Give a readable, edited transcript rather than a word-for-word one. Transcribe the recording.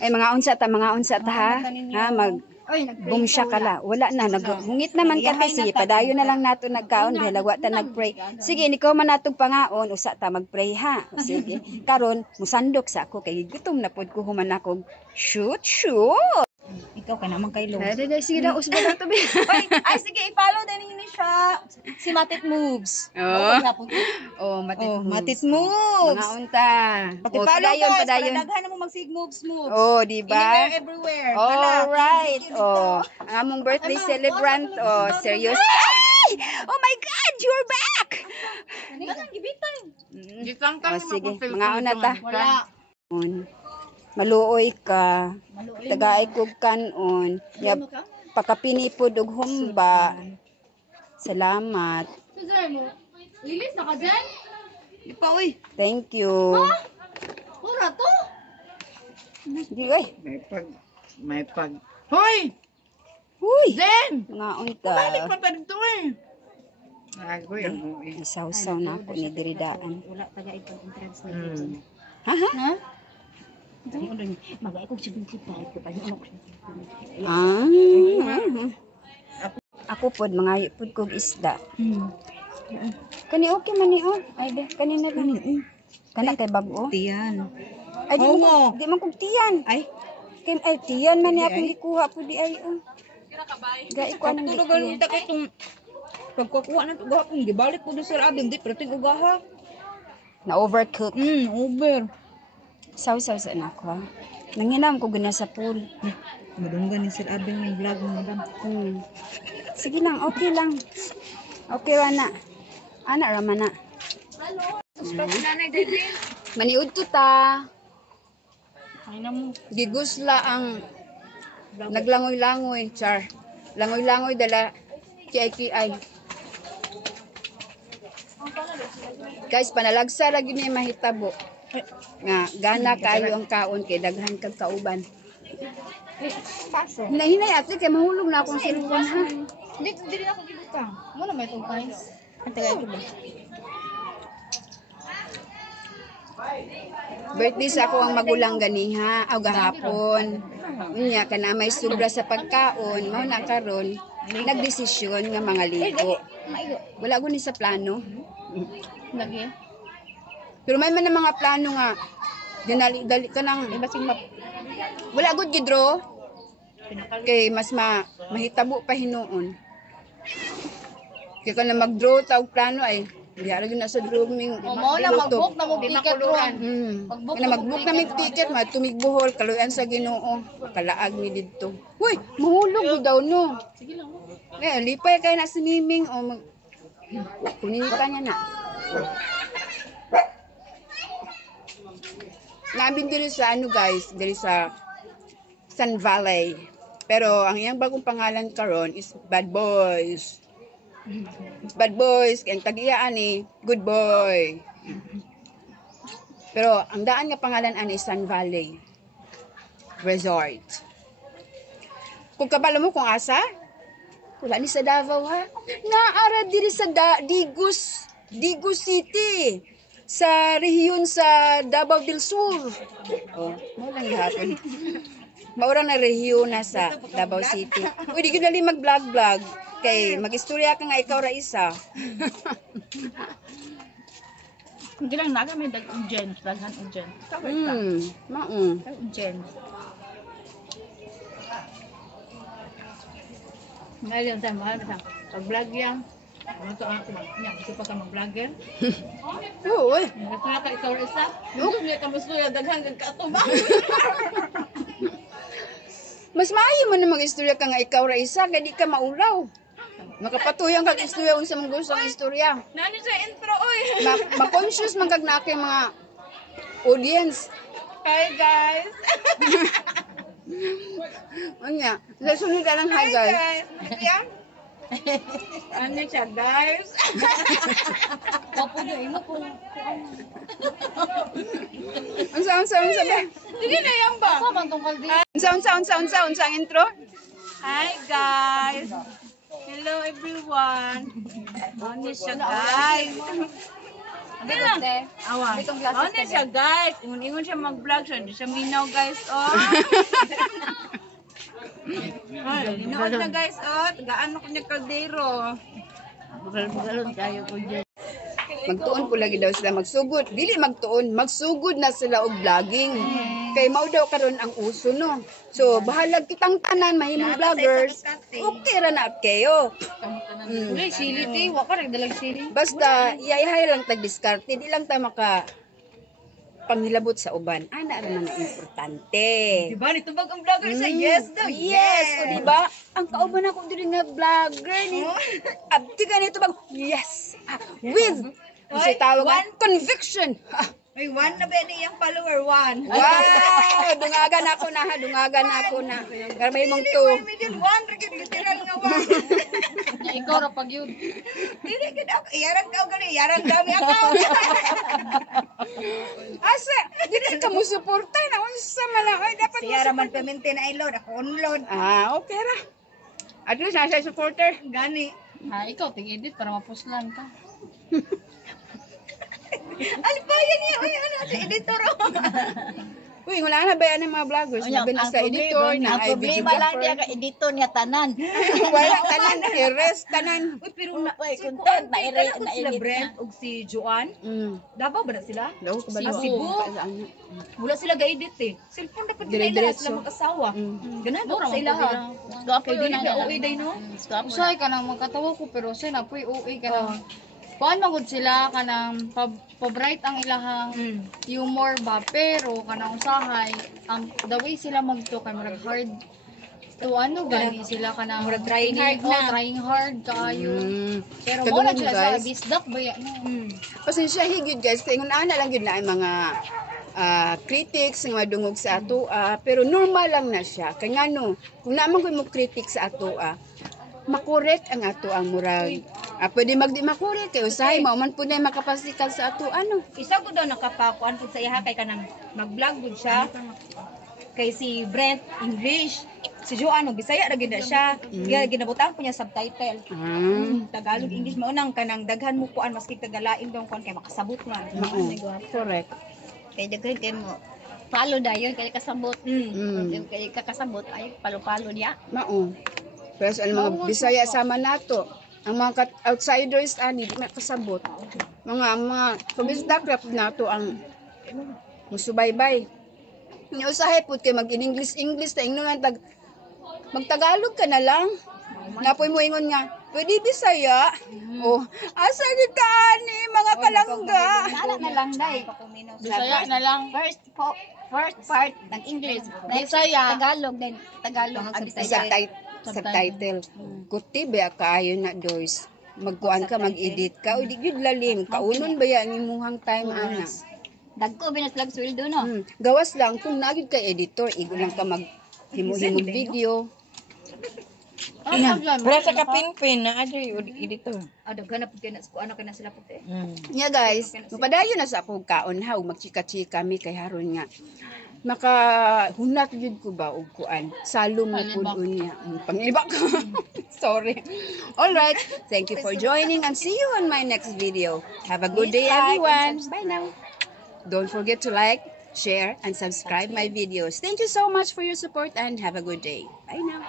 Ay mga unsa ta ha. Ha mag boom siya kala. Wala na naghungit naman kami sige padayon na lang nato nagkaon dahil wala ta nagpray. Sige niko man natong pangaon usa ta magpray ha. Sige. Karon musandok sa ako kay gutom na pod ko human akong shoot. Ikaw ka naman kay Lo. Sige daw usba na to. Ay sige, i-follow din niyo siya. Si Matit Moves. Oh, Matit Moves. Mga unta. Pati-follow ko, padayon. daghan mo mag-sig moves. Oh, di ba? Everywhere. All right. Oh, ang among birthday celebrant. Oh, serious. Ay! Oh my God, you're back. Ganang gibitay. Oh, sige, mga una ta. Wala. Maluoy ka. Tagaay kog kanon. Pakapinipod og humba. Salamat. Lilis na ka dyan? Di pa, uy. Thank you. Pura to? Di ay. May pag. Hoy! Huy! Zen! Mga unta. Balik pa dito eh. Ako yung Isaw-saw na ako ni Diridaan. Wala taga itong entrance na Ha? Magay ko siguro ko pa yung Ako pod mga pod kog isda. Kani okay man ni oh. Ay be kanina lang. Kana kay bag-o. Tiyan. Ay di man kog tiyan. Ay. Ay tiyan man ni akong gikuha po di ay oh. Gai ko anong Tulugan kita kay itong pagkukuha na ito gahapon. Gibalik ko doon sa abim. Di pero ito ugaha. na overcook. Over. Saw-saw sa anak ko. Nanginam ko gina sa pool. Madunggan ni Sir Abel ng vlog mo, madam. Sige lang, okay lang. Okay wana. Ana raman na. Maniud to ta. Ay na mo. Gigusla ang naglangoy-langoy, char. Langoy-langoy dala kiay-kiay. Guys, panalagsa lagi ni mahitabo. Nga gana kayo ang kaon kay daghan kag kauban. Hinay ate kay mahulog na akong cellphone ha. Dili ako gibuka. Mo na may tong guys. Antay ko ba? Birthday sa ako ang magulang ganiha, aw gahapon. Unya kana may sobra sa pagkaon, mao na karon nagdesisyon nga mga ligo. Wala ko ni sa plano. Lagi. Pero may man na mga plano nga dali ka nang wala gud gidro. Kay mas mahitabo pa hinuon. Kaya ka na mag-draw tawag plano ay diara gyud na sa drawing. Mo na mag-book na mo ticket ron. Kana mag-book na mig ticket tumigbuhol kaluyan sa Ginoo. Kalaag mi didto. Hoy, mahulog gid daw no. Sige lang. Lipay kay na swimming o mag kunin pa niya na. Namin diri sa ano guys, diri sa Sun Valley. Pero ang iyang bagong pangalan karon is Bad Boys. Bad Boys, kaya ang tag-iya ani, Good Boy. Pero ang daan nga pangalan ani Sun Valley Resort. Kung kabalo mo kung asa, wala ni sa Davao ha. Naara diri sa Digus City. Sa rehiyon sa Davao del Sur. Oh, mo lang gihapon. Maurang na rehiyon na sa Davao City. Uy, di ko dali mag-vlog. Kay mag-istorya ka nga ikaw ra isa. Hindi lang naga may daghan James. Maong. James. Ngayon tayo, mahal na pag-vlog yan. Ano to ang kumanya? Gusto pa ka mag-vlogger? Oo, eh. Gusto na ka ikaw isa? Gusto niya ka mas kuya daghan kag katubang. Mas maayo man na mag-istorya ka nga ikaw ra isa kay di ka maulaw. Makapatuyang kag istorya unsa man gusto ang istorya. Nani sa intro oy. Ma-conscious man kag na kay mga audience. Hi guys. Unya, sa sunod lang hi guys. Yeah. Ano siya guys? Kapo na imo ko. Unsa ba? Dili na yang ba? Sa man tong kaldi. Unsa ang intro? Hi guys. Hello everyone. Ano siya guys? Awa. Itong glasses Ano siya guys? Ingon siya mag-vlog siya. Di siya minaw guys. Oh. Minaw na guys. Oh. Gaano ko niya kaldero. Bugal-bugalon tayo ko dyan. Magtuon po lagi daw sila magsugod. Dili magtuon, magsugod na sila og vlogging. Kay mao daw karon ang uso no. So bahalag kitang tanan mahimong vloggers. Okay ra na kayo. Wala, sili te. Waka nagdalag sili. Basta iyahay lang tag diskarte, di lang ta maka panghilabot sa uban. Ana ra man ang importante. Diba? Nitubag ang vlogger sa yes daw. Yes, o di ba? Ang kauban ako diri nga vlogger ni. Abti ganito bang yes. With si tawag nga, conviction. May 1 na ba niyang follower? 1. Wow! Dungagan ako na ha, dungagan ako na. Garmay mong to. Median 1. Rigid literal nga 1. Ikaw ra pag yun. Dili gid ako. Iyaran ka gali. Iyaran kami ako. Asa, dili ka mo suporta na unsa man ako dapat Si Yara man paminti na i-load. Ako on-load. okay ra. At least nasa supporter. Gani. Ha, ikaw tig-edit para mapuslan ka. Albayan niya. Uy, ano sa editor. Uy, wala na ba yan ng mga vloggers? Labi na sa editor, na ay videographer. ka editor niya tanan. Wala, tanan, i-rest, tanan. Uy, pero na content na na sila Brent ug si Joan. Davao ba na sila? Daw, kabalo. Cebu. Wala sila ga-edit eh. Cellphone dapat nila Dire-diretso. sila mag-asawa. Ganahan Mura sa man ilaha. Gwapo Kay yun dili na ka uwi day no. Usay ka nang magkatawa ko pero say na puy uwi ka nang. Kuan magud sila kanang pa-bright ang ilahang humor ba pero kanang usahay ang the way sila magto kay murag hard to ano gani sila kanang Murag trying hard oh, na. trying hard kaayo. Pero mo Kadungog, na sila sa guys. bisdak ba yan? Pasensya higid guys, kaya ngun ana lang yun na ang mga critics nga madungog sa ato pero normal lang na siya. Kaya nga no, kung naman ko mo critic sa ato makorek ang ato ang murag. Pwede magdi makorek kay usahay mao man pud na makapasikat sa ato ano. Isa ko daw nakapakuan pud sa iya kay kanang mag-vlog gud siya. Kay si Brent English, si Joanne Bisaya ra gid na siya. Ginabutan ko niya subtitle. Tagalog English mao nang kanang daghan mo kuan maski tagalain daw kuan kay makasabot man. Correct. Kaya daghan kayo mo. Palo dayon kaya kasabot. Kaya kakasabot ay palo-palo niya. Mao. Pero sa mga Bisaya sama nato, ang mga outsiders ani di makasabot. Mga pabisdak nato ang musubaybay. Ni usahay pud kay mag-English ta ingnon tag magtagalog ka na lang. Napoy mo ingon nga, pwede Bisaya. Oh, asa gid ka ani mga palangga. Nala na lang day. Bisaya na lang. First part ng English. Bisaya. Tagalog din. Tagalog ang Bisaya. Subtitle. Kuti ba kaayo na dois. Magkuan ka, mag-edit ka, o di gyud lalim. Kaunon ba yan imuhang time ana? Dagko binaslag sweldo no. Gawas lang kung nagid ka editor, igo lang ka mag himo-himog video. Wala sa kapinpin na adyo editor. Daghan na pud kay na ano kay na sila pud eh. Nya guys, mapadayon na sa akong kaon ha, ug magchika-chika mi kay haron nga. Makahunat yun ko ba og kuan salom mo pud unya panglibak. Sorry. All right, thank you for joining and see you on my next video. Have a good day everyone. Bye now. Don't forget to like, share and subscribe my videos. Thank you so much for your support and have a good day. Bye now.